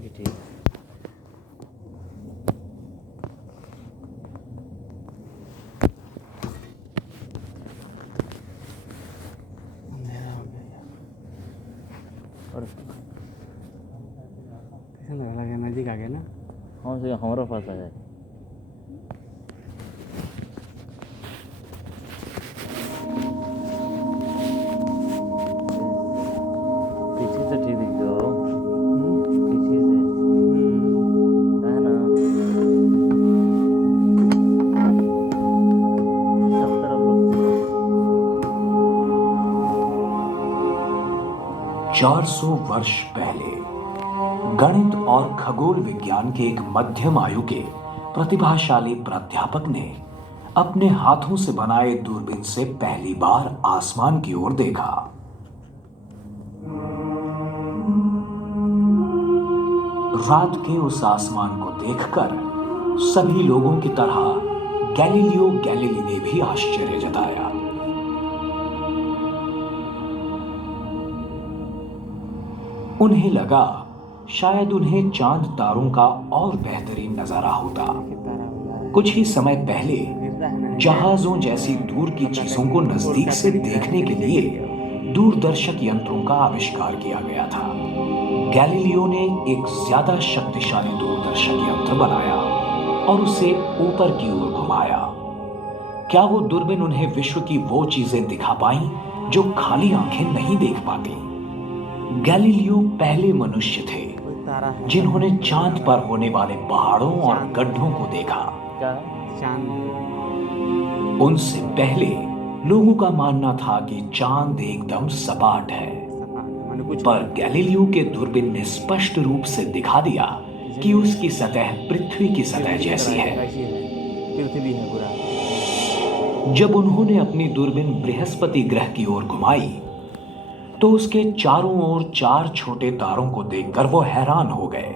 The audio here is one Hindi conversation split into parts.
की ठीक अंधेरा हो गया और कैसे लगा नज़दीक आ गया ना। हाँ से हमारा पास आ जाए। पीछे से ठीक दिख जाओ, पीछे से है ना, सब तरफ लोग 400 वर्ष पहले गणित और खगोल विज्ञान के एक मध्यम आयु के प्रतिभाशाली प्राध्यापक ने अपने हाथों से बनाए दूरबीन से पहली बार आसमान की ओर देखा। रात के उस आसमान को देखकर सभी लोगों की तरह गैलीलियो गैलीली ने भी आश्चर्य जताया। उन्हें लगा शायद उन्हें चांद तारों का और बेहतरीन नजारा होता। कुछ ही समय पहले जहाजों जैसी दूर की चीजों को नजदीक से देखने के लिए दूरदर्शक यंत्रों का आविष्कार किया गया था। गैलीलियो ने एक ज्यादा शक्तिशाली दूरदर्शक यंत्र बनाया और उसे ऊपर की ओर घुमाया। क्या वो दूरबीन उन्हें विश्व की वो चीजें दिखा पाई जो खाली आंखें नहीं देख पाती? गैलीलियो पहले मनुष्य थे जिन्होंने चांद पर होने वाले पहाड़ों और गड्ढों को देखा। क्या चांद उनसे पहले लोगों का मानना था कि चांद एकदम सपाट है, पर गैलीलियो के दूरबीन ने स्पष्ट रूप से दिखा दिया कि उसकी सतह पृथ्वी की सतह जैसी है। पृथ्वी है पूरा। जब उन्होंने अपनी दूरबीन बृहस्पति ग्रह की ओर घुमाई तो उसके चारों ओर 4 छोटे तारों को देखकर वो हैरान हो गए।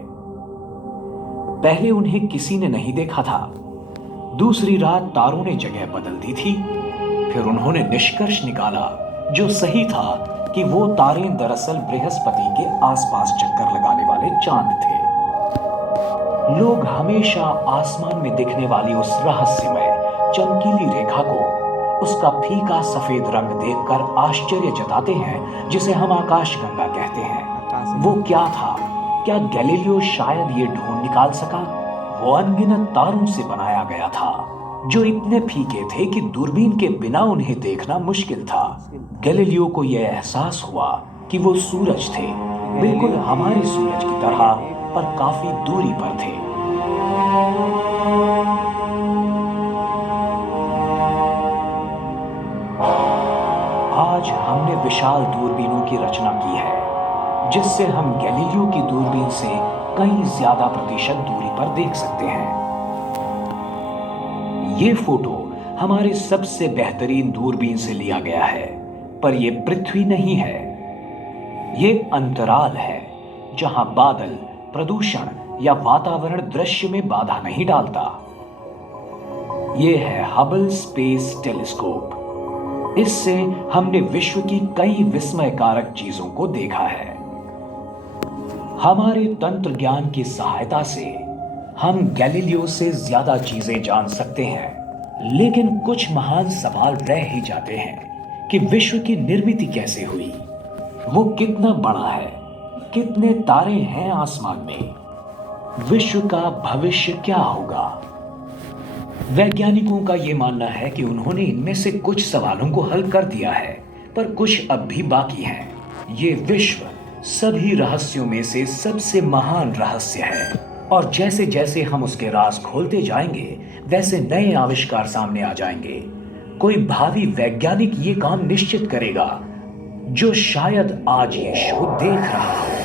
पहले उन्हें किसी ने नहीं देखा था। दूसरी रात तारों ने जगह बदल दी थी। फिर उन्होंने निष्कर्ष निकाला, जो सही था, कि वो तारे दरअसल बृहस्पति के आसपास चक्कर लगाने वाले चांद थे। लोग हमेशा आसमान में दिखने वाली उस रहस्यमय चमकीली रेखा को उसका फीका सफेद रंग देखकर आश्चर्य जताते हैं, जिसे हम आकाशगंगा कहते हैं। वो क्या था? क्या गैलीलियो शायद ये ढूंढ निकाल सका? वो अनगिनत तारों से बनाया गया था जो इतने फीके थे कि दूरबीन के बिना उन्हें देखना मुश्किल था। गैलीलियो को यह एहसास हुआ कि वो सूरज थे, बिल्कुल हमारे सूरज की तरह, पर काफी दूरी पर थे। आज हमने विशाल दूरबीनों की रचना की है, जिससे हम गैलीलियो की दूरबीन से कहीं ज्यादा प्रतिशत दूरी पर देख सकते हैं। ये फोटो हमारे सबसे बेहतरीन दूरबीन से लिया गया है, पर यह पृथ्वी नहीं है। ये अंतराल है जहां बादल, प्रदूषण या वातावरण दृश्य में बाधा नहीं डालता। यह है हबल स्पेस टेलीस्कोप। इससे हमने विश्व की कई विस्मयकारक चीजों को देखा है। हमारे तंत्र ज्ञान की सहायता से हम गैलीलियो से ज्यादा चीजें जान सकते हैं, लेकिन कुछ महान सवाल रह ही जाते हैं कि विश्व की निर्मिति कैसे हुई, वो कितना बड़ा है, कितने तारे हैं आसमान में, विश्व का भविष्य क्या होगा। वैज्ञानिकों का यह मानना है कि उन्होंने इनमें से कुछ सवालों को हल कर दिया है, पर कुछ अब भी बाकी हैं। ये विश्व सभी रहस्यों में से सबसे महान रहस्य है, और जैसे जैसे हम उसके राज खोलते जाएंगे, वैसे नए आविष्कार सामने आ जाएंगे। कोई भावी वैज्ञानिक ये काम निश्चित करेगा, जो शायद आज ये शो देख रहा हो।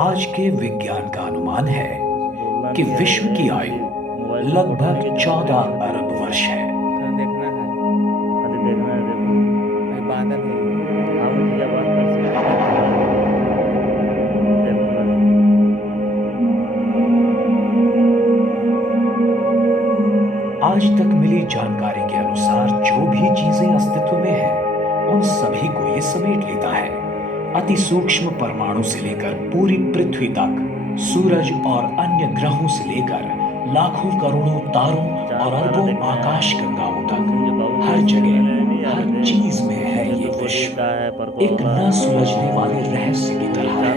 आज के विज्ञान का अनुमान है कि विश्व की आयु लगभग 14 अरब वर्ष है। देखना है, खाली देखना है, देखो भाई बादल है। हाँ मुझे ये बात कर सकते हैं। देखो आज तक मिली जानकारी के अनुसार जो भी चीजें अस्तित्व में हैं, उन सभी को ये समेट लेता है। अति सूक्ष्म परमाणु से लेकर पूरी पृथ्वी तक, सूरज और अन्य ग्रहों से लेकर लाखों करोड़ों तारों और अरबों आकाश गंगाओं तक, हर जगह हर चीज में है ये विश्व एक न सुलझने वाले रहस्य की तरह है।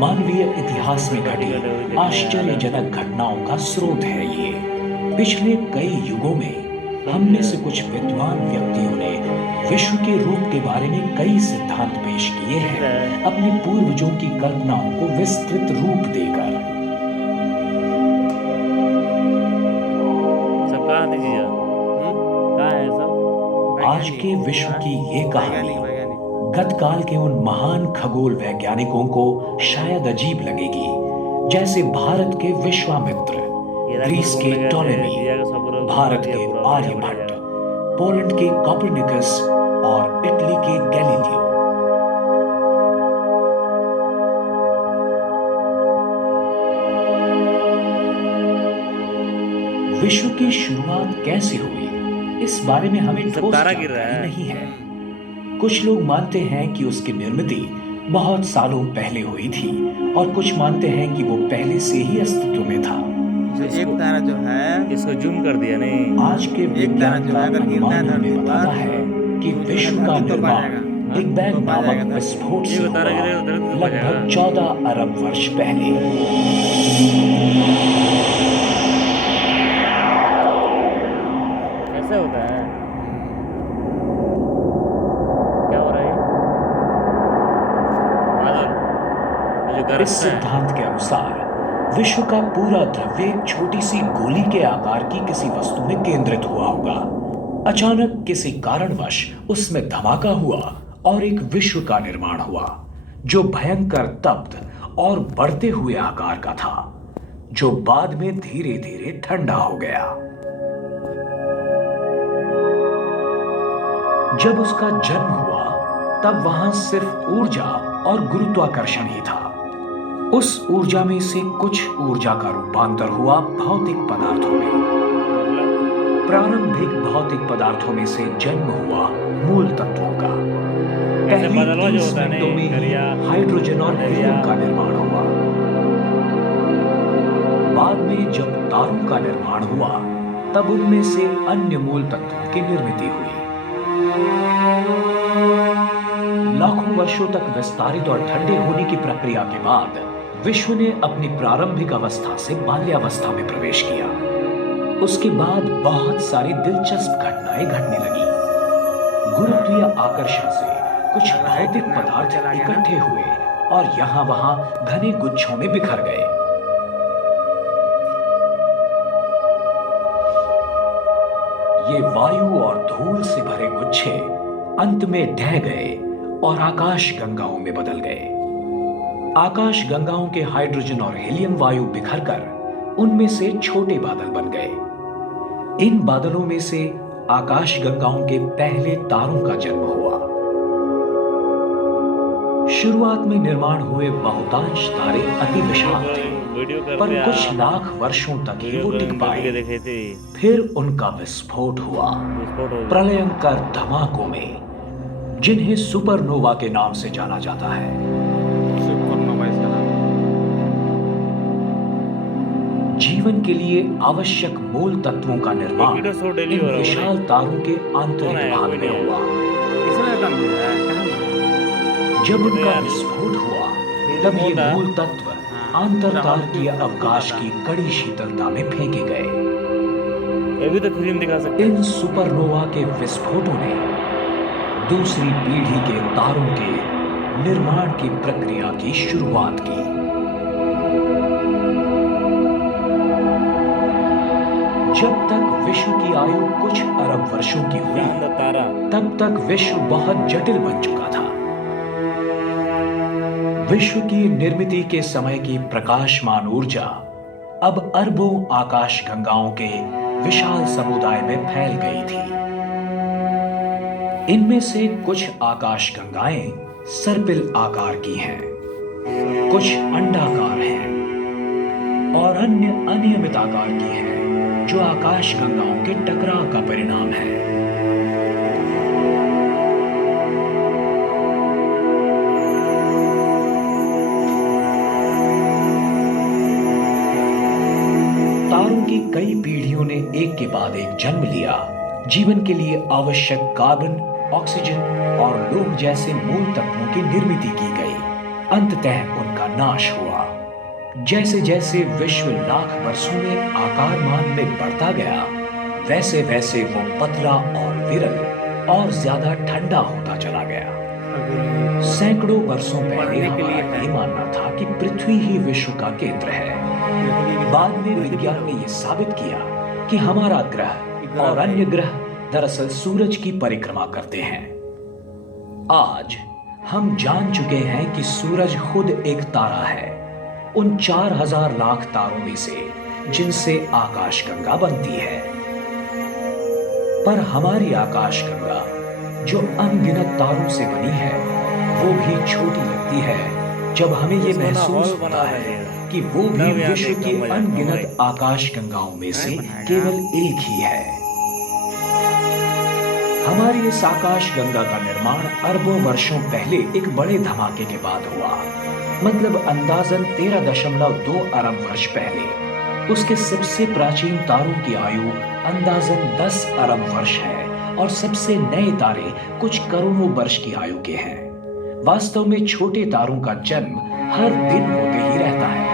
मानवीय इतिहास में घटी आश्चर्यजनक घटनाओं का स्रोत है ये। पिछले कई युगों में हम में से कुछ विद्वान व्यक्तियों ने विश्व के रूप के बारे में कई सिद्धांत पेश किए हैं, अपने पूर्वजों की कल्पनाओं को विस्तृत रूप देकर। सब कहाँ थी जीजा? कहाँ है सब? आज के विश्व की ये कहानी गतकाल के उन महान खगोल वैज्ञानिकों को शायद अजीब लगेगी, जैसे भारत के विश्वामित्र, ग्रीस के टॉलेमी, भारत के आर्यभट्ट, पोलैंड के कोपरनिकस और इटली के गैलीलियो। विश्व की शुरुआत कैसे हुई, इस बारे में हमें ठोस जानकारी नहीं है। कुछ लोग मानते हैं कि उसकी निर्मित बहुत सालों पहले हुई थी, और कुछ मानते हैं कि वो पहले से ही अस्तित्व में था। एक तारा जो है, इसको जूम कर दिया नहीं। आज के विज्ञान का अनुमान हमें बताता है कि विश्व का निर्माण बिग बैंग नामक विस्फोट से हुआ लगभग 14 अरब वर्ष पहले। ऐसा होता है? क्या हो रहा है? इस सिद्धांत के अनुसार विश्व का पूरा द्रव्य एक छोटी सी गोली के आकार की किसी वस्तु में केंद्रित हुआ होगा। अचानक किसी कारणवश उसमें धमाका हुआ और एक विश्व का निर्माण हुआ, जो भयंकर तप्त और बढ़ते हुए आकार का था, जो बाद में धीरे धीरे ठंडा हो गया। जब उसका जन्म हुआ, तब वहां सिर्फ ऊर्जा और गुरुत्वाकर्षण ही था। उस ऊर्जा में से कुछ ऊर्जा का रूपांतर हुआ भौतिक पदार्थों में। प्रारंभिक भौतिक पदार्थों में से जन्म हुआ मूल तत्वों का। पहली 30 मिनटों में ही हाइड्रोजन और हीलियम का निर्माण हुआ। बाद में जब तारों का निर्माण हुआ, तब उनमें से अन्य मूल तत्वों की निर्मित हुई। लाखों वर्षों तक विस्तारित और ठंडे होने की प्रक्रिया के बाद विश्व ने अपनी प्रारंभिक अवस्था से बाल्यावस्था में प्रवेश किया। उसके बाद बहुत सारी दिलचस्प घटनाएं घटने लगी। गुरुत्वीय आकर्षण से कुछ भौतिक पदार्थ इकट्ठे हुए और यहां वहां घने गुच्छों में बिखर गए। ये वायु और धूल से भरे गुच्छे अंत में ढह गए और आकाश गंगाओं में बदल गए। आकाश गंगाओं के हाइड्रोजन और हीलियम वायु बिखरकर उनमें से छोटे बादल बन गए। इन बादलों में से आकाश गंगाओं के पहले तारों का जन्म हुआ। शुरुआत में निर्माण हुए बहुतांश तारे अति विशाल थे, पर कुछ लाख वर्षों तक ही वो टिक पाए। फिर उनका विस्फोट हुआ, प्रलयंकर धमाकों में, जिन्हें सुपरनोवा के नाम से जाना जाता है। जीवन के लिए आवश्यक मूल तत्वों का निर्माण इन विशाल तारों के आंतरिक भाग में हुआ। जब उनका विस्फोट हुआ, तब ये मूल तत्व आंतरतारकीय अवकाश की कड़ी शीतलता में फेंके गए। अभी तो फिल्म दिखा सकते। इन सुपरनोवा के विस्फोटों ने दूसरी पीढ़ी के तारों के निर्माण की प्रक्रिया की शुरुआत की। जब तक विश्व की आयु कुछ अरब वर्षों की हुई, तब तक विश्व बहुत जटिल बन चुका था। विश्व की निर्मित के समय की प्रकाशमान ऊर्जा अब अरबों आकाश गंगाओं के विशाल समुदाय में फैल गई थी। इनमें से कुछ आकाश गंगाएं सर्पिल आकार की हैं, कुछ अंडाकार हैं और अन्य अनियमित आकार की हैं। जो आकाश गंगाओं के टकराव का परिणाम है। तारों की कई पीढ़ियों ने एक के बाद एक जन्म लिया। जीवन के लिए आवश्यक कार्बन, ऑक्सीजन और लोह जैसे मूल तत्वों की निर्मित की गई। अंततः उनका नाश हुआ। जैसे जैसे विश्व लाख वर्षों में आकारमान में बढ़ता गया, वैसे वैसे वो पतला और विरल और ज्यादा ठंडा होता चला गया। सैकड़ों वर्षों पहले हमारा ये मानना था कि पृथ्वी ही विश्व का केंद्र है। बाद में विज्ञान ने यह साबित किया कि हमारा ग्रह और अन्य ग्रह दरअसल सूरज की परिक्रमा करते हैं। आज हम जान चुके हैं कि सूरज खुद एक तारा है, उन 4000 लाख तारों में से जिनसे आकाशगंगा बनती है। पर हमारी आकाशगंगा जो अनगिनत तारों से बनी है, वो भी छोटी लगती है जब हमें ये महसूस होता है कि वो भी विश्व की अनगिनत आकाशगंगाओं में से केवल एक ही है। हमारी इस आकाशगंगा का निर्माण अरबों वर्षों पहले एक बड़े धमाके के बाद हुआ। मतलब अंदाजन 13.2 अरब वर्ष पहले। उसके सबसे प्राचीन तारों की आयु अंदाजन 10 अरब वर्ष है और सबसे नए तारे कुछ करोड़ों वर्ष की आयु के हैं। वास्तव में छोटे तारों का जन्म हर दिन होते ही रहता है।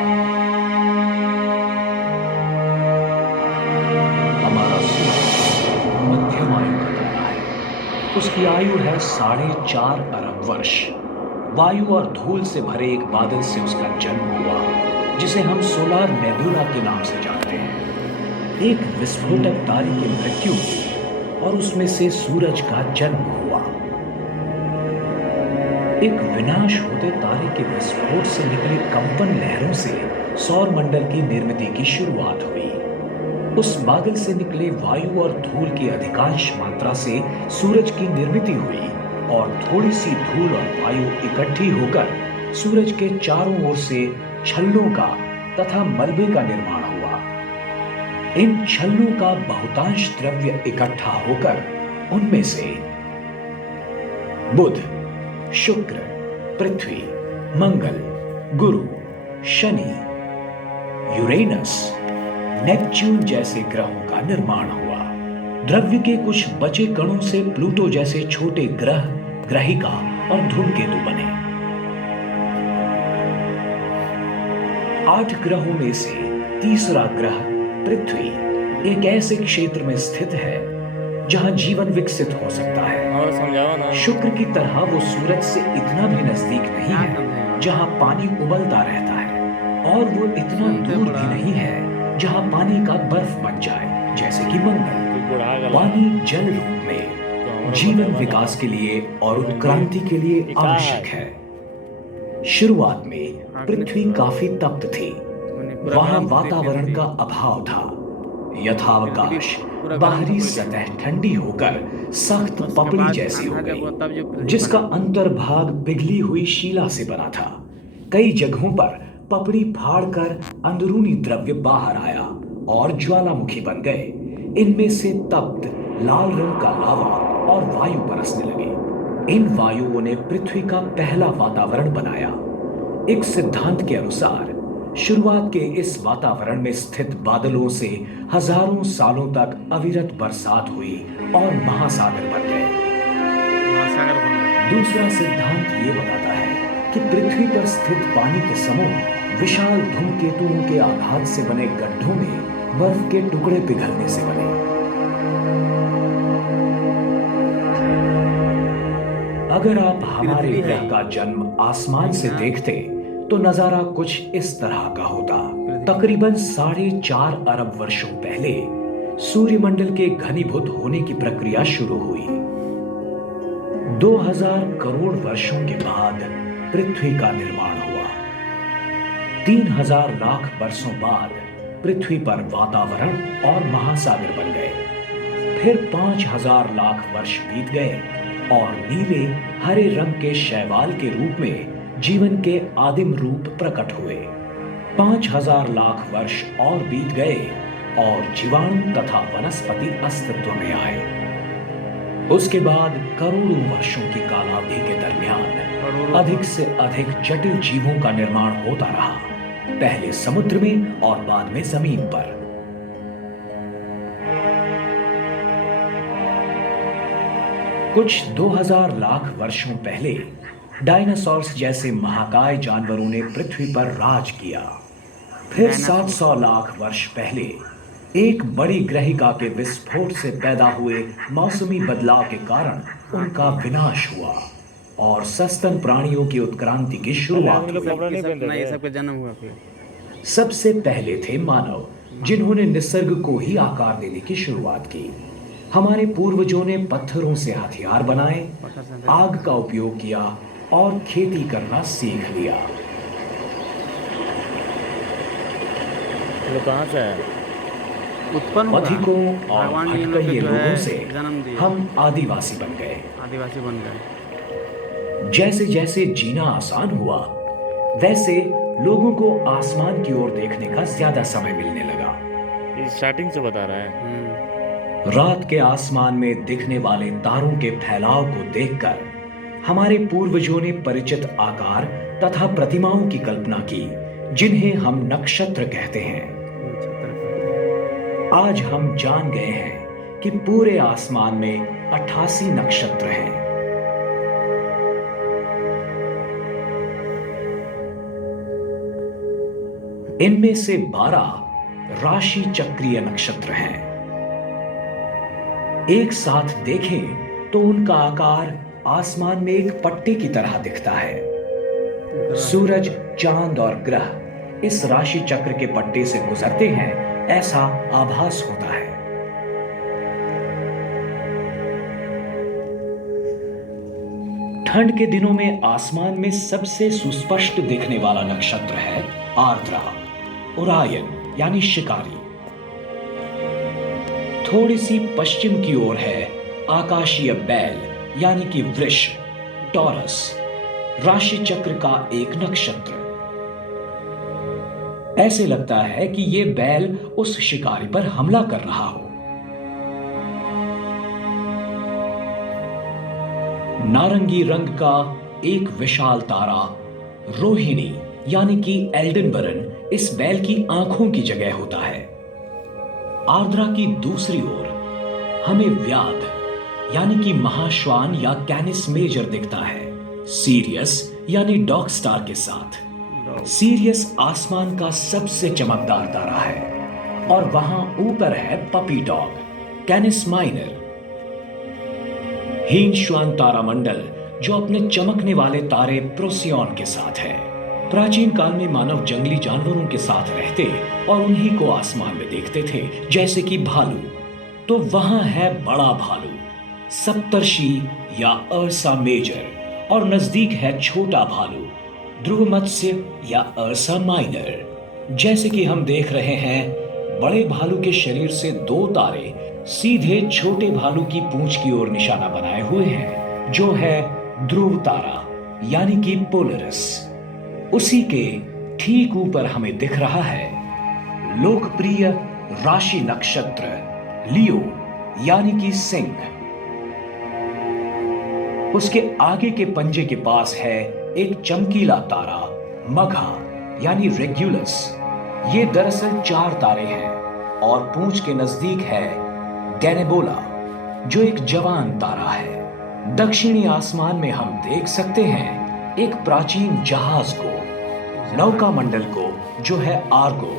हमारा सूरज मध्यम आयु का तारा है। उसकी आयु है 4.5 अरब वर्ष। वायु और धूल से भरे एक बादल से उसका जन्म हुआ, जिसे हम सोलार नेबुला के नाम से जानते हैं। एक विस्फोटक तारे की मृत्यु हुई और उसमें से सूरज का जन्म हुआ। एक विनाश होते तारे के विस्फोट से निकले कंपन लहरों से सौर मंडल की निर्मित की शुरुआत हुई। उस बादल से निकले वायु और धूल की अधिकांश मात्रा से सूरज की निर्मित हुई और थोड़ी सी धूल और वायु इकट्ठी होकर सूरज के चारों ओर से छल्लों का तथा मलबे का निर्माण हुआ। इन छल्लों का बहुतांश द्रव्य इकट्ठा होकर उनमें से बुध, शुक्र, पृथ्वी, मंगल, गुरु, शनि, यूरेनस, नेपच्यून जैसे ग्रहों का निर्माण हुआ। द्रव्य के कुछ बचे कणों से प्लूटो जैसे छोटे ग्रह, ग्रहिका और धूमकेतु बने। 8 ग्रहों में से तीसरा ग्रह पृथ्वी एक ऐसे क्षेत्र में स्थित है जहां जीवन विकसित हो सकता है। शुक्र की तरह वो सूरज से इतना भी नजदीक नहीं है जहां पानी उबलता रहता है, और वो इतना दूर भी नहीं है जहां पानी का बर्फ बन जाए, जैसे कि मंगल। पानी जल रूप में जीवन विकास के लिए और उत्क्रांति के लिए आवश्यक है। शुरुआत में पृथ्वी काफी तप्त थी। वहां वातावरण का अभाव था। यथावकाश बाहरी सतह ठंडी होकर सख्त पपड़ी जैसी हो गई, जिसका अंतर्भाग पिघली हुई शिला से बना था। कई जगहों पर पपड़ी फाड़कर अंदरूनी द्रव्य बाहर आया और ज्वालामुखी बन गए। इनमें से तप्त लाल रंग का लावा और वायु बरसने लगे। इन वायुओं ने पृथ्वी का पहला वातावरण बनाया। एक सिद्धांत के अनुसार शुरुआत के इस वातावरण में स्थित बादलों से हजारों सालों तक अविरत बरसात हुई और महासागर बन गए। दूसरा सिद्धांत ये बताता है कि पृथ्वी पर स्थित पानी के समूह विशाल धूमकेतुओं के आघात से बने गड्ढों में बर्फ के टुकड़े पिघलने से बने। अगर आप हमारे ग्रह का जन्म आसमान से देखते तो नजारा कुछ इस तरह का होता। तकरीबन 4.5 अरब वर्षों पहले सूर्यमंडल के घनीभूत होने की प्रक्रिया शुरू हुई। 2000 करोड़ वर्षों के बाद पृथ्वी का निर्माण हुआ। 3000 लाख वर्षों बाद पृथ्वी पर वातावरण और महासागर बन गए। फिर 5000 लाख वर्ष बीत गए और नीले हरे रंग के शैवाल के रूप में जीवन के आदिम रूप प्रकट हुए। 5000 लाख वर्ष और बीत गए और जीवाणु तथा वनस्पति अस्तित्व में आए। उसके बाद करोड़ों वर्षों की कालावधि के दरमियान अधिक से अधिक जटिल जीवों का निर्माण होता रहा, पहले समुद्र में और बाद में जमीन पर। कुछ 2000 लाख वर्षों पहले डायनासोर्स जैसे महाकाय जानवरों ने पृथ्वी पर राज किया। फिर 700 लाख वर्ष पहले एक बड़ी ग्रहिका के विस्फोट से पैदा हुए मौसमी बदलाव के कारण उनका विनाश हुआ और सस्तन प्राणियों की उत्क्रांति की शुरुआत हुई। ये सबका जन्म हुआ फिर। सबसे पहले थे मानव, जिन्होंने निसर्ग को ही आकार देने की शुरुआत की। हमारे पूर्वजों ने पत्थरों से हथियार बनाए, आग का उपयोग किया और खेती करना सीख लिया। वो कहाँ से है? उत्पन्न हुआ। पथिकों और भगवान जी भटकइये जो है लोगों से जन्म दिए। हम आदिवासी बन गए। आदिवासी बन गए। जैसे जैसे जीना आसान हुआ, वैसे लोगों को आसमान की ओर देखने का ज्यादा समय मिलने लगा। ये स्टार्टिंग से बता रहा है। रात के आसमान में दिखने वाले तारों के फैलाव को देखकर हमारे पूर्वजों ने परिचित आकार तथा प्रतिमाओं की कल्पना की, जिन्हें हम नक्षत्र कहते हैं। आज हम जान गए हैं कि पूरे आसमान में 88 नक्षत्र हैं। इनमें से 12 राशि चक्रीय नक्षत्र हैं। एक साथ देखें तो उनका आकार आसमान में एक पट्टे की तरह दिखता है। सूरज, चांद और ग्रह इस राशि चक्र के पट्टे से गुजरते हैं, ऐसा आभास होता है। ठंड के दिनों में आसमान में सबसे सुस्पष्ट दिखने वाला नक्षत्र है आर्द्रा, ओरायन यानी शिकारी। थोड़ी सी पश्चिम की ओर है आकाशीय बैल यानी कि वृष, टॉरस, राशि चक्र का एक नक्षत्र। ऐसे लगता है कि यह बैल उस शिकारी पर हमला कर रहा हो। नारंगी रंग का एक विशाल तारा रोहिणी यानी कि एल्डनबरन इस बैल की आंखों की जगह होता है। आर्द्रा की दूसरी ओर हमें व्याध यानी कि महाश्वान या कैनिस मेजर दिखता है, सीरियस यानी डॉग स्टार के साथ। सीरियस आसमान का सबसे चमकदार तारा है और वहां ऊपर है पपी डॉग, कैनिस माइनर। हीन श्वान तारामंडल जो अपने चमकने वाले तारे प्रोसियन के साथ है। प्राचीन काल में मानव जंगली जानवरों के साथ रहते और उन्हीं को आसमान में देखते थे, जैसे कि भालू। तो वहां है बड़ा भालू, सप्तर्षि या अर्सा मेजर, और नजदीक है छोटा भालू, ध्रुव मत्स्य या अर्सा माइनर। जैसे कि हम देख रहे हैं, बड़े भालू के शरीर से 2 तारे सीधे छोटे भालू की पूंछ की ओर निशाना बनाए हुए हैं, जो है ध्रुव तारा यानी कि पोलरिस। उसी के ठीक ऊपर हमें दिख रहा है लोकप्रिय राशि नक्षत्र लियो यानी कि सिंह। उसके आगे के पंजे के पास है एक चमकीला तारा मघा यानी रेगुलस। ये दरअसल 4 तारे हैं और पूंछ के नजदीक है गैनेबोला जो एक जवान तारा है। दक्षिणी आसमान में हम देख सकते हैं एक प्राचीन जहाज को, नौका मंडल को, जो है आर्गो।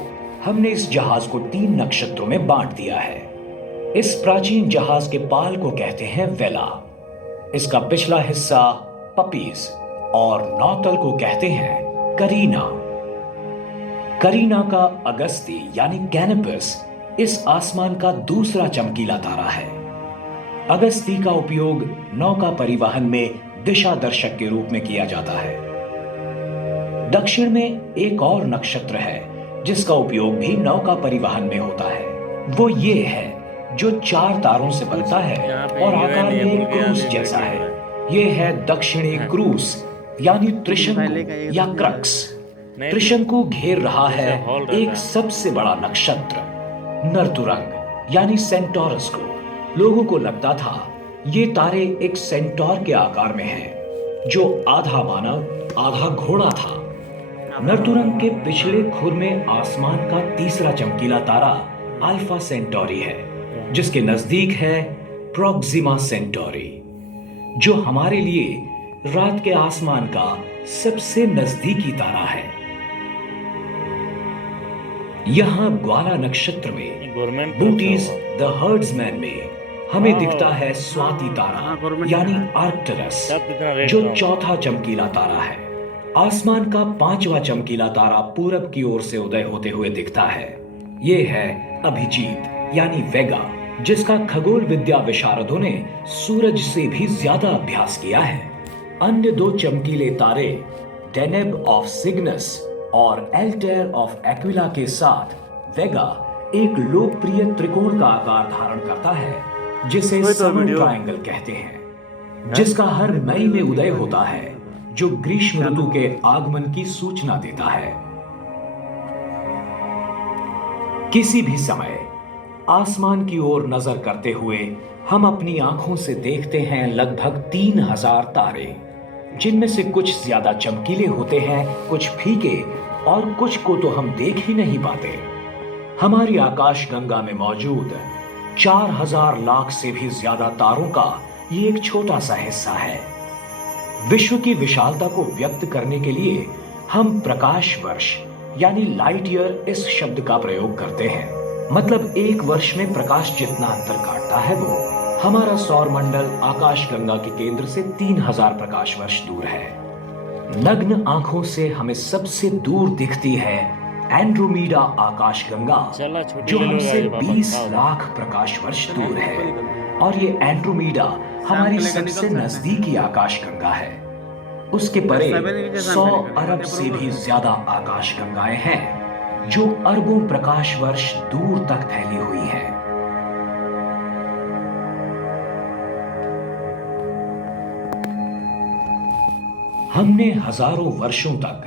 हमने इस जहाज को 3 नक्षत्रों में बांट दिया है। इस प्राचीन जहाज के पाल को कहते हैं वेला, इसका पिछला हिस्सा पपीज, और नौतल को कहते हैं करीना। करीना का अगस्ती यानी कैनपस इस आसमान का दूसरा चमकीला तारा है। अगस्ती का उपयोग नौका परिवहन में दिशा दर्शक के रूप में किया जाता है। दक्षिण में एक और नक्षत्र है जिसका उपयोग भी नौका परिवहन में होता है। वो ये है जो 4 तारों से बनता है और आकार में एक क्रूस जैसा है। ये है दक्षिणी क्रूस यानी त्रिशंकु या क्रक्स। त्रिशंकु घेर रहा है एक सबसे बड़ा नक्षत्र नर्तुरंग यानी सेंटोरस को। लोगों को लगता था ये तारे एक सेंटोर के आकार में हैं, जो आधा मानव आधा घोड़ा था। नर्तुरंग के पिछले खुर में आसमान का तीसरा चमकीला तारा अल्फा सेंटोरी है, जिसके नजदीक है प्रोक्सिमा सेंटोरी, जो हमारे लिए रात के आसमान का सबसे नजदीकी तारा है। यहां ग्वाला नक्षत्र में गवर्नमेंट बूटीज द हर्ड्समैन में हमें दिखता है स्वाति तारा गवर्नमेंट यानी आर्कटरस, सब कितना रेट जो कम। चौथा चमकीला तारा है। आसमान का पांचवा चमकीला तारा पूरब की ओर से उदय होते हुए दिखता है। ये है अभिजीत यानी वेगा, जिसका खगोल विद्या विशारदों ने सूरज से भी ज्यादा अभ्यास किया है। अन्य दो चमकीले तारे डेनेब ऑफ सिग्नस और एल्टेर ऑफ एक्विला के साथ वेगा एक लोकप्रिय त्रिकोण का आकार धारण करता है, जिसे समर ट्रायंगल कहते हैं, जिसका हर मई में उदय होता है, जो ग्रीष्म ऋतु के आगमन की सूचना देता है। किसी भी समय आसमान की ओर नजर करते हुए हम अपनी आंखों से देखते हैं लगभग 3000 तारे, जिनमें से कुछ ज्यादा चमकीले होते हैं, कुछ फीके और कुछ को तो हम देख ही नहीं पाते। हमारी आकाश गंगा में मौजूद 4000 लाख से भी ज्यादा तारों का ये एक छोटा सा हिस्सा है। विश्व की विशालता को व्यक्त करने के लिए हम प्रकाश वर्ष यानी लाइट ईयर इस शब्द का प्रयोग करते हैं। मतलब एक वर्ष में प्रकाश जितना अंतर काटता है, वो हमारा सौर मंडल आकाश गंगा के केंद्र से 3000 प्रकाश वर्ष दूर है। नग्न आंखों से हमें सबसे दूर दिखती है एंड्रोमीडा आकाश गंगा, चला छोटी जो ले लो हमसे गाड़ी, पापा 20 खाओ। लाख प्रकाश वर्ष दूर है। और ये एंड्रोमीडा हमारी सबसे नजदीकी आकाश गंगा है। उसके परे 100 अरब से भी ज्यादा आकाश गंगाएं हैं, जो अरबों प्रकाश वर्ष दूर तक फैली हुई हैं। हमने हजारों वर्षों तक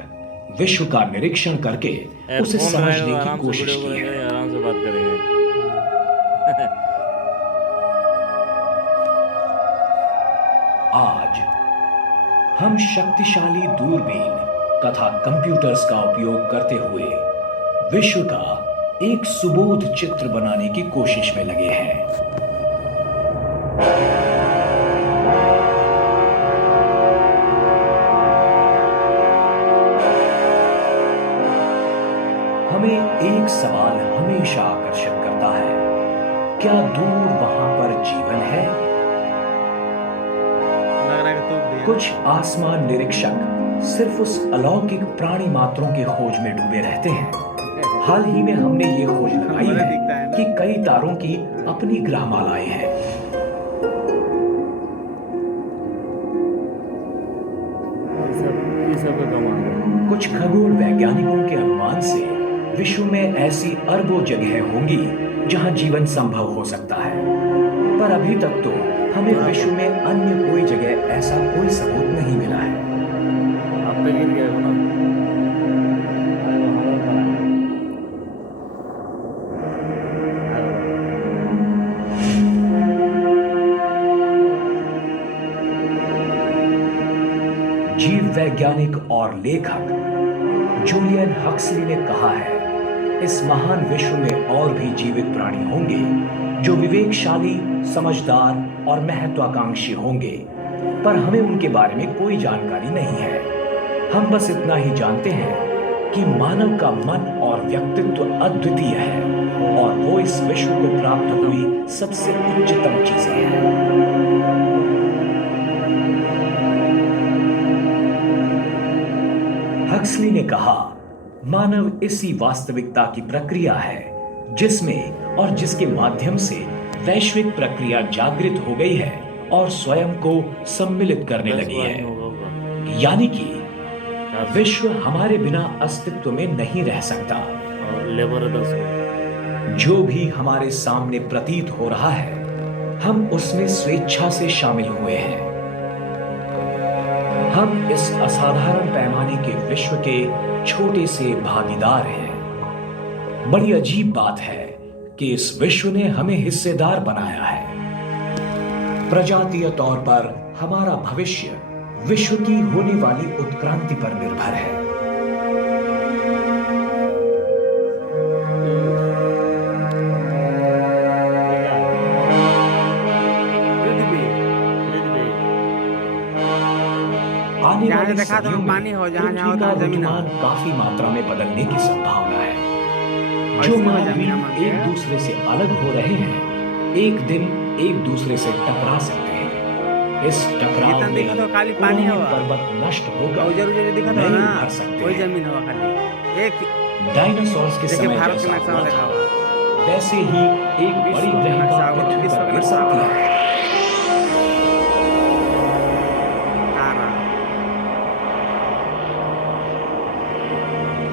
विश्व का निरीक्षण करके उसे फोन समझने रहेगा, की आराम से कोशिश वीडियो की है। करेंगे, आराम से बात करेंगे। आज हम शक्तिशाली दूरबीन तथा कंप्यूटर्स का उपयोग करते हुए विश्व का एक सुबोध चित्र बनाने की कोशिश में लगे हैं। हमें एक सवाल हमेशा आकर्षित करता है, क्या दूर वहां पर जीवन है? लग रहा है कि तू दिया। कुछ आसमान निरीक्षक सिर्फ उस अलौकिक प्राणी मात्रों की खोज में डूबे रहते हैं। हाल ही में हमने ये खोज लगाई बड़ा है दिखता है ना। कि कई तारों की अपनी ग्रहमालाएं हैं। ये सब का कमाल है। कुछ खगोल वैज्ञानिकों के अनुमान से विश्व में ऐसी अरबों जगह होंगी जहां जीवन संभव हो सकता है, पर अभी तक तो हमें विश्व में अन्य कोई जगह ऐसा कोई सबूत नहीं मिला है। अब तक गिर गया है ना। जीव वैज्ञानिक और लेखक जूलियन हक्सली ने कहा है, इस महान विश्व में और भी जीवित प्राणी होंगे जो विवेकशाली, समझदार और महत्वाकांक्षी होंगे, पर हमें उनके बारे में कोई जानकारी नहीं है। हम बस इतना ही जानते हैं कि मानव का मन और व्यक्तित्व अद्वितीय है और वो इस विश्व को प्राप्त हुई सबसे उच्चतम चीजें हैं। हक्सली ने कहा, मानव इसी वास्तविकता की प्रक्रिया है जिसमें और जिसके माध्यम से वैश्विक प्रक्रिया जागृत हो गई है और स्वयं को सम्मिलित करने लगी है। यानी कि विश्व हमारे बिना अस्तित्व में नहीं रह सकता। और लेबर 10 जो भी हमारे सामने प्रतीत हो रहा है, हम उसमें स्वेच्छा से शामिल हुए हैं। हम इस असाधारण पैमाने के विश्व के छोटे से भागीदार हैं। बड़ी अजीब बात है कि इस विश्व ने हमें हिस्सेदार बनाया है। प्रजातीय तौर पर हमारा भविष्य विश्व की होने वाली उत्क्रांति पर निर्भर है। पृथ्वी पृथ्वी आने जहाँ वाली देखा तो सदियों में पानी हो, जहाँ पृथ्वी जाओ का तो जमीन हो। ऋतुमान काफी मात्रा में बदलने की संभावना है। और जो इसमें मानव जमीन हमारे एक हैं। दूसरे से अलग हो रहे हैं, एक दिन एक दूसरे से टकरा सकते हैं। इस टकराव जितना में दिखा तो खाली पानी पुराने हवा। पर्वत नष्ट और होकर उजर उजर दिखा था नए ना, उभर सकते वही हैं। जमीन हवा खाली। एक डायनासोर्स के देखिए समय भारत जैसा का नक्शा हुआ में देखा था, हुआ। वैसे ही एक विश्व बड़ी का ग्रहिका नक्शा होगा, पृथ्वी विश्व पर का गिर नक्शा सकती होगा। है। तारा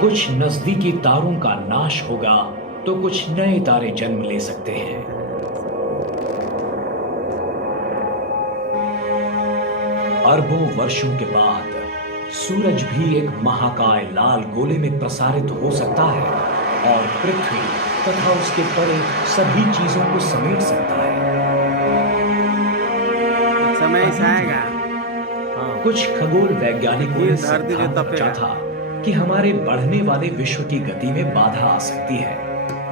कुछ नजदीकी तारों का नाश होगा तो कुछ नए तारे जन्म ले सकते हैं। अरबों वर्षों के बाद सूरज भी एक महाकाय लाल गोले में प्रसारित हो सकता है और पृथ्वी तथा उसके परे सभी चीजों को समेट सकता है। समय ऐसा आएगा हाँ कुछ खगोल वैज्ञानिकों फिर ने धरती जो सिद्धांत रचा तपेगा। था कि हमारे बढ़ने वाले विश्व की गति में बाधा आ सकती है,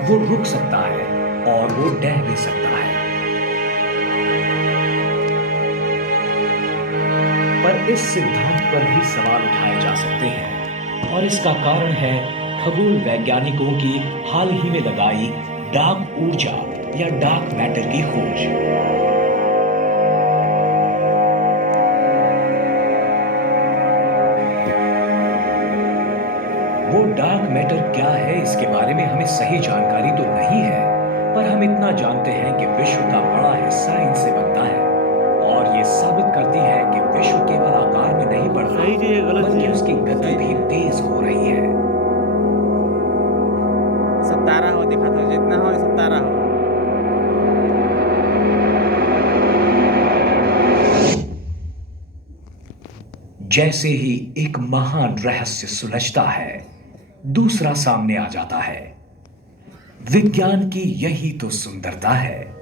वो रुक सकता है और वो डह भी सकता है। पर इस सिद्धांत पर भी सवाल उठाए जा सकते हैं और इसका कारण है खगोल वैज्ञानिकों की हाल ही में लगाई डार्क ऊर्जा या डार्क मैटर की खोज। वो डार्क मैटर क्या है, इसके बारे में हमें सही जानकारी तो नहीं है, पर हम इतना जानते हैं कि विश्व का बड़ा हिस्सा इनसे बनता है और ये साबित करती है कि विश्व केवल आकार में नहीं बढ़ सही चीज है, रहा, गलत चीज बल्कि है। उसकी गति भी तेज हो रही है। सब तारा हो दिखा था, जितना हो सब तारा हो। जैसे ही एक महान रहस्य सुलझता है, दूसरा सामने आ जाता है। विज्ञान की यही तो सुंदरता है।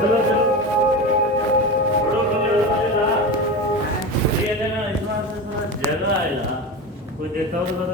चलो चलो थोडं बोलायला ये ना इथं जगह आहे ना कोण देखाव करतो